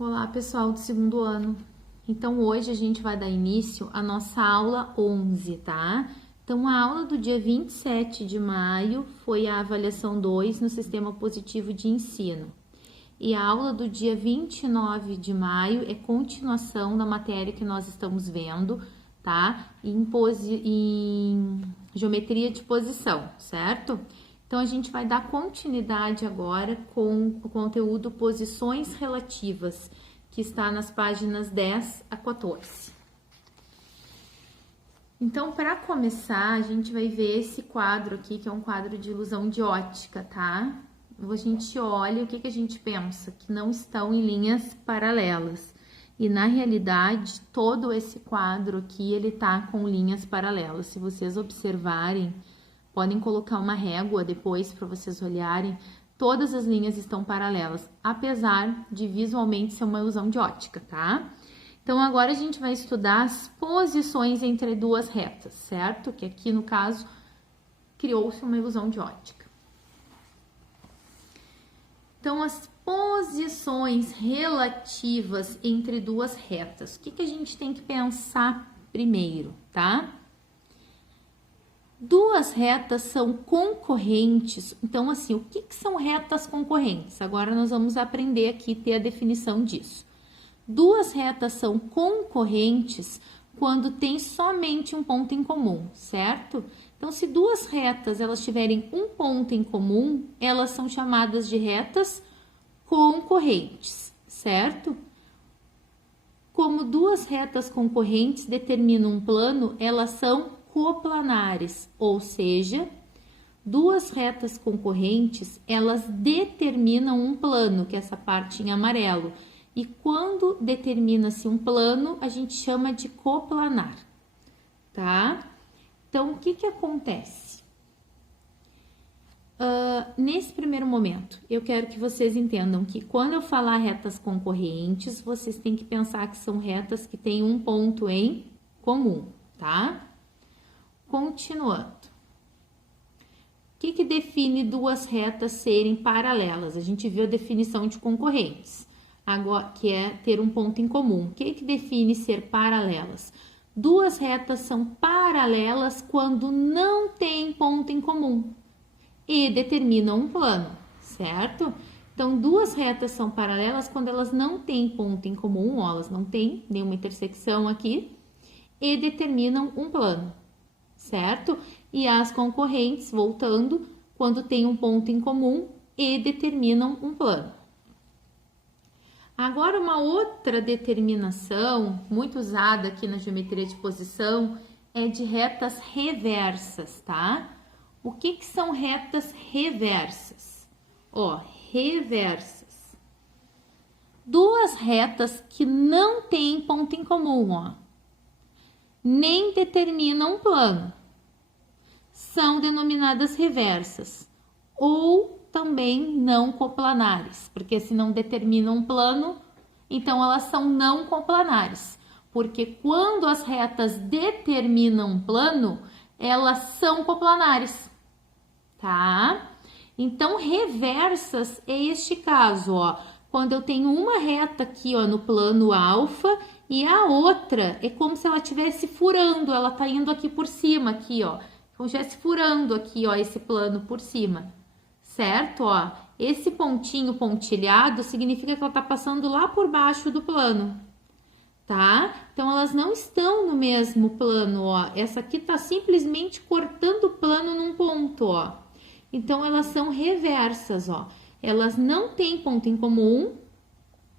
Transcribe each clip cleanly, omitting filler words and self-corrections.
Olá, pessoal do segundo ano. Então, hoje a gente vai dar início à nossa aula 11, tá? Então, a aula do dia 27 de maio foi a avaliação 2 no sistema positivo de ensino. E a aula do dia 29 de maio é continuação da matéria que nós estamos vendo, tá? Em geometria de posição, certo? Então, a gente vai dar continuidade agora com o conteúdo posições relativas, que está nas páginas 10 a 14. Então, para começar, a gente vai ver esse quadro aqui, que é um quadro de ilusão de ótica, tá? A gente olha, o que a gente pensa? Que não estão em linhas paralelas. E, na realidade, todo esse quadro aqui, ele tá com linhas paralelas. Se vocês observarem, podem colocar uma régua depois para vocês olharem, todas as linhas estão paralelas, apesar de visualmente ser uma ilusão de ótica, tá? Então, agora a gente vai estudar as posições entre duas retas, certo? Que aqui, no caso, criou-se uma ilusão de ótica. Então, as posições relativas entre duas retas. O que a gente tem que pensar primeiro, tá? Duas retas são concorrentes. Então, assim, o que são retas concorrentes? Agora nós vamos aprender aqui, ter a definição disso. Duas retas são concorrentes quando tem somente um ponto em comum, certo? Então, se duas retas elas tiverem um ponto em comum, elas são chamadas de retas concorrentes, certo? Como duas retas concorrentes determinam um plano, elas são coplanares, ou seja, duas retas concorrentes, elas determinam um plano, que é essa parte em amarelo. E quando determina-se um plano, a gente chama de coplanar, tá? Então, o que acontece? Nesse primeiro momento, eu quero que vocês entendam que quando eu falar retas concorrentes, vocês têm que pensar que são retas que têm um ponto em comum, tá? Continuando. O que define duas retas serem paralelas? A gente viu a definição de concorrentes, agora, que é ter um ponto em comum. O que define ser paralelas? Duas retas são paralelas quando não tem ponto em comum e determinam um plano, certo? Então, duas retas são paralelas quando elas não têm ponto em comum, ou elas não têm nenhuma intersecção aqui, e determinam um plano, certo? E as concorrentes, voltando, quando tem um ponto em comum e determinam um plano. Agora, uma outra determinação, muito usada aqui na geometria de posição, é de retas reversas, tá? O que são retas reversas? Ó, reversas. Duas retas que não têm ponto em comum, ó, nem determinam um plano, são denominadas reversas, ou também não coplanares, porque se não determinam um plano, então elas são não coplanares, porque quando as retas determinam um plano, elas são coplanares, tá? Então, reversas é este caso, ó, quando eu tenho uma reta aqui, ó, no plano alfa, e a outra é como se ela estivesse furando, ela tá indo aqui por cima, aqui, ó, como se estivesse furando aqui, ó, esse plano por cima, certo? Ó, esse pontinho pontilhado significa que ela tá passando lá por baixo do plano, tá? Então, elas não estão no mesmo plano, ó, essa aqui tá simplesmente cortando o plano num ponto, ó. Então, elas são reversas, ó, elas não têm ponto em comum,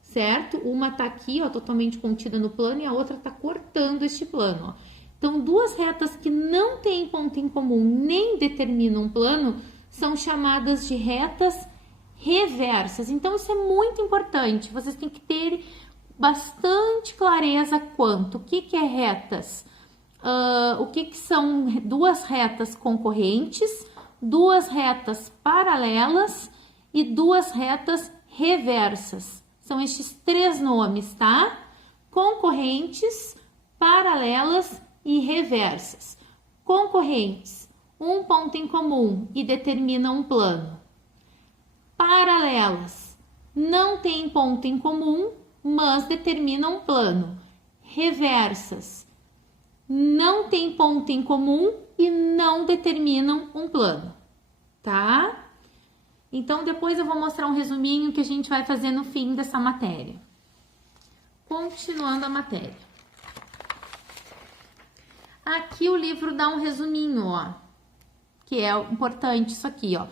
certo? Uma tá aqui, ó, totalmente contida no plano e a outra tá cortando este plano, ó. Então, duas retas que não têm ponto em comum nem determinam um plano são chamadas de retas reversas. Então, isso é muito importante. Vocês têm que ter bastante clareza quanto. O que é retas? O que são duas retas concorrentes, duas retas paralelas e duas retas reversas. São estes três nomes, tá? Concorrentes, paralelas e reversas. Concorrentes, um ponto em comum e determinam um plano. Paralelas, não tem ponto em comum, mas determinam um plano. Reversas não têm ponto em comum e não determinam um plano, tá? Então, depois eu vou mostrar um resuminho que a gente vai fazer no fim dessa matéria. Continuando a matéria. Aqui o livro dá um resuminho, ó, que é importante isso aqui, ó.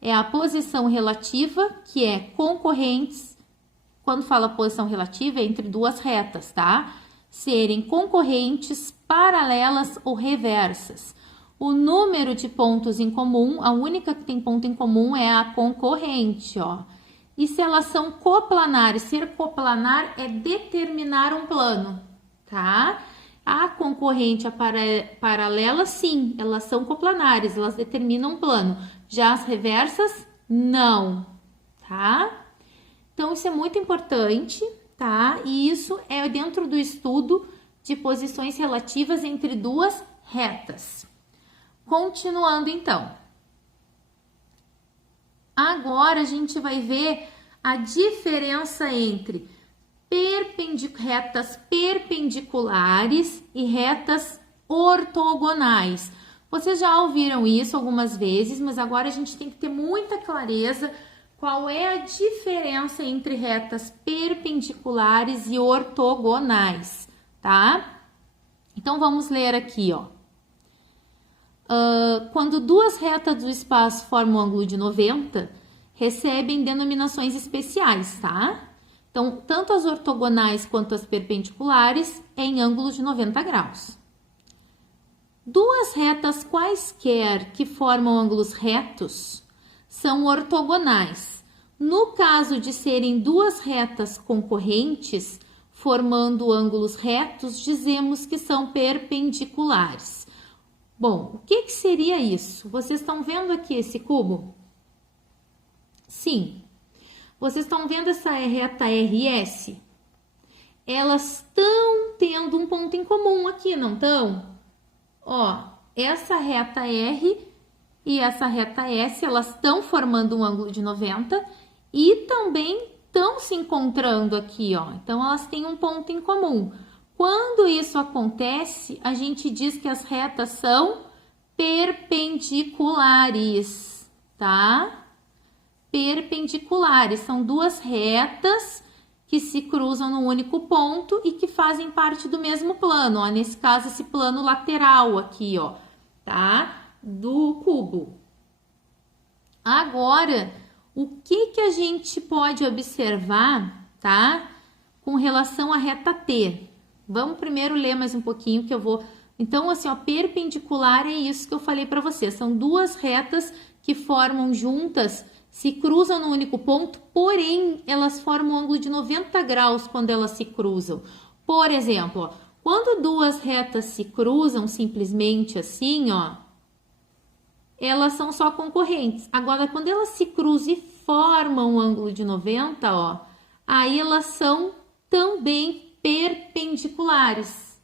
É a posição relativa, que é concorrentes. Quando fala posição relativa, é entre duas retas, tá? Serem concorrentes, paralelas ou reversas. O número de pontos em comum, a única que tem ponto em comum é a concorrente, ó. E se elas são coplanares, ser coplanar é determinar um plano, tá? A concorrente, a paralela, sim, elas são coplanares, elas determinam um plano. Já as reversas, não, tá? Então, isso é muito importante, tá? E isso é dentro do estudo de posições relativas entre duas retas. Continuando, então. Agora, a gente vai ver a diferença entre retas perpendiculares e retas ortogonais. Vocês já ouviram isso algumas vezes, mas agora a gente tem que ter muita clareza qual é a diferença entre retas perpendiculares e ortogonais, tá? Então, vamos ler aqui, ó. Quando duas retas do espaço formam um ângulo de 90, recebem denominações especiais, tá? Então, tanto as ortogonais quanto as perpendiculares é em ângulos de 90 graus. Duas retas quaisquer que formam ângulos retos são ortogonais. No caso de serem duas retas concorrentes, formando ângulos retos, dizemos que são perpendiculares. Bom, o que seria isso? Vocês estão vendo aqui esse cubo? Sim. Vocês estão vendo essa reta RS? Elas estão tendo um ponto em comum aqui, não estão? Ó, essa reta R e essa reta S, elas estão formando um ângulo de 90 e também estão se encontrando aqui, ó. Então, elas têm um ponto em comum. Quando isso acontece, a gente diz que as retas são perpendiculares, tá? Perpendiculares, são duas retas que se cruzam num único ponto e que fazem parte do mesmo plano, ó. Nesse caso, esse plano lateral aqui, ó, tá? Do cubo. Agora, o que a gente pode observar, tá? Com relação à reta T. Vamos primeiro ler mais um pouquinho que eu vou... Então, assim, ó, perpendicular é isso que eu falei para vocês. São duas retas que formam juntas, se cruzam no único ponto, porém, elas formam um ângulo de 90 graus quando elas se cruzam. Por exemplo, ó, quando duas retas se cruzam simplesmente assim, ó, elas são só concorrentes. Agora, quando elas se cruzam e formam um ângulo de 90, ó, aí elas são também perpendiculares,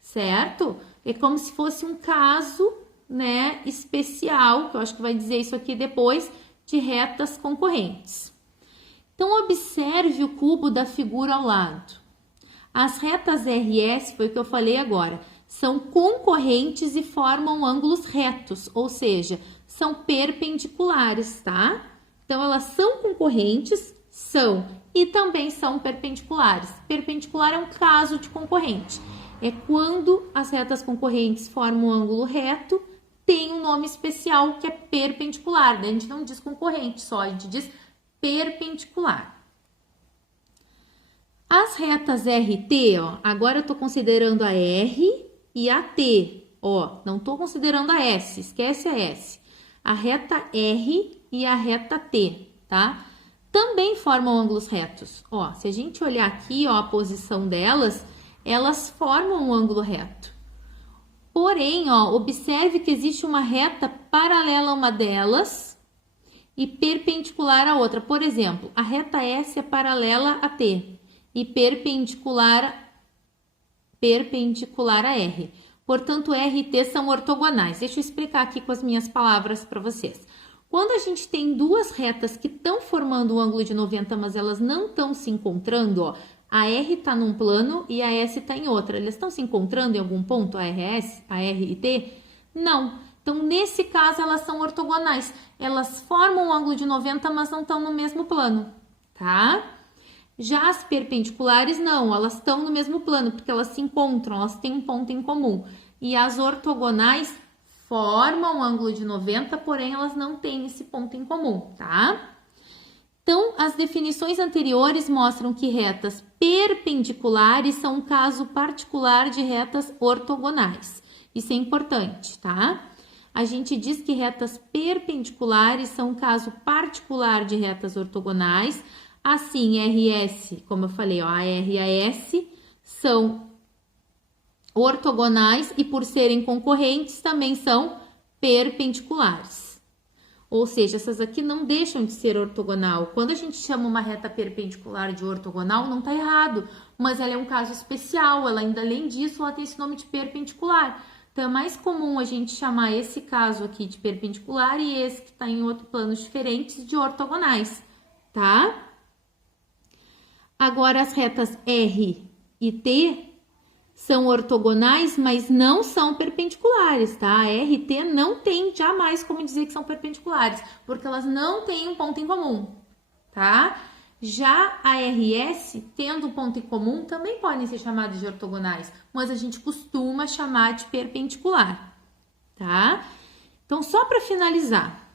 certo? É como se fosse um caso, né, especial, que eu acho que vai dizer isso aqui depois, de retas concorrentes. Então, observe o cubo da figura ao lado. As retas RS, foi o que eu falei agora, são concorrentes e formam ângulos retos, ou seja, são perpendiculares, tá? Então, elas são concorrentes, e também são perpendiculares. Perpendicular é um caso de concorrente. É quando as retas concorrentes formam um ângulo reto, tem um nome especial que é perpendicular. Daí a gente não diz concorrente só, a gente diz perpendicular. As retas RT, ó, agora eu estou considerando a R e a T, ó, não estou considerando a S, esquece a S. A reta R e a reta T, tá? Também formam ângulos retos. Ó, se a gente olhar aqui, ó, a posição delas, elas formam um ângulo reto. Porém, ó, observe que existe uma reta paralela a uma delas e perpendicular à outra. Por exemplo, a reta S é paralela a T e perpendicular a R. Portanto, R e T são ortogonais. Deixa eu explicar aqui com as minhas palavras para vocês. Quando a gente tem duas retas que estão formando um ângulo de 90, mas elas não estão se encontrando, ó, a R está num plano e a S está em outra. Elas estão se encontrando em algum ponto, a R e T? Não. Então, nesse caso, elas são ortogonais. Elas formam um ângulo de 90, mas não estão no mesmo plano, tá? Já as perpendiculares, não. Elas estão no mesmo plano, porque elas se encontram, elas têm um ponto em comum. E as ortogonais formam um ângulo de 90, porém, elas não têm esse ponto em comum, tá? Então, as definições anteriores mostram que retas perpendiculares são um caso particular de retas ortogonais. Isso é importante, tá? A gente diz que retas perpendiculares são um caso particular de retas ortogonais. Assim, RS, como eu falei, ó, a R e a S são ortogonais e por serem concorrentes também são perpendiculares. Ou seja, essas aqui não deixam de ser ortogonal. Quando a gente chama uma reta perpendicular de ortogonal, não está errado, mas ela é um caso especial, ela ainda além disso, ela tem esse nome de perpendicular. Então, é mais comum a gente chamar esse caso aqui de perpendicular e esse que está em outro planos diferentes de ortogonais, tá? Agora, as retas R e T são ortogonais, mas não são perpendiculares, tá? A R e T não tem jamais como dizer que são perpendiculares, porque elas não têm um ponto em comum, tá? Já a RS, tendo um ponto em comum, também podem ser chamadas de ortogonais, mas a gente costuma chamar de perpendicular, tá? Então, só para finalizar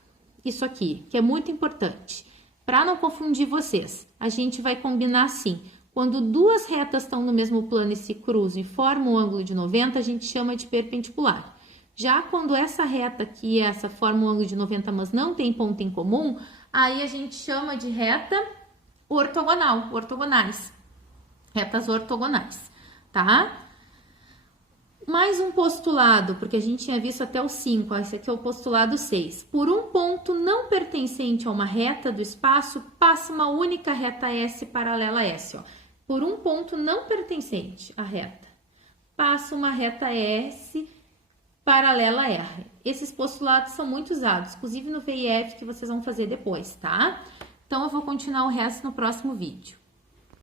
isso aqui, que é muito importante, para não confundir vocês, a gente vai combinar assim. Quando duas retas estão no mesmo plano e se cruzam e formam um ângulo de 90, a gente chama de perpendicular. Já quando essa reta aqui, essa forma um ângulo de 90, mas não tem ponto em comum, aí a gente chama de reta ortogonal, ortogonais. Retas ortogonais, tá? Mais um postulado, porque a gente tinha visto até o 5, esse aqui é o postulado 6. Por um ponto não pertencente a uma reta do espaço, passa uma única reta S paralela a S, ó. Por um ponto não pertencente à reta, passa uma reta S paralela a R. Esses postulados são muito usados, inclusive no VIF que vocês vão fazer depois, tá? Então, eu vou continuar o resto no próximo vídeo.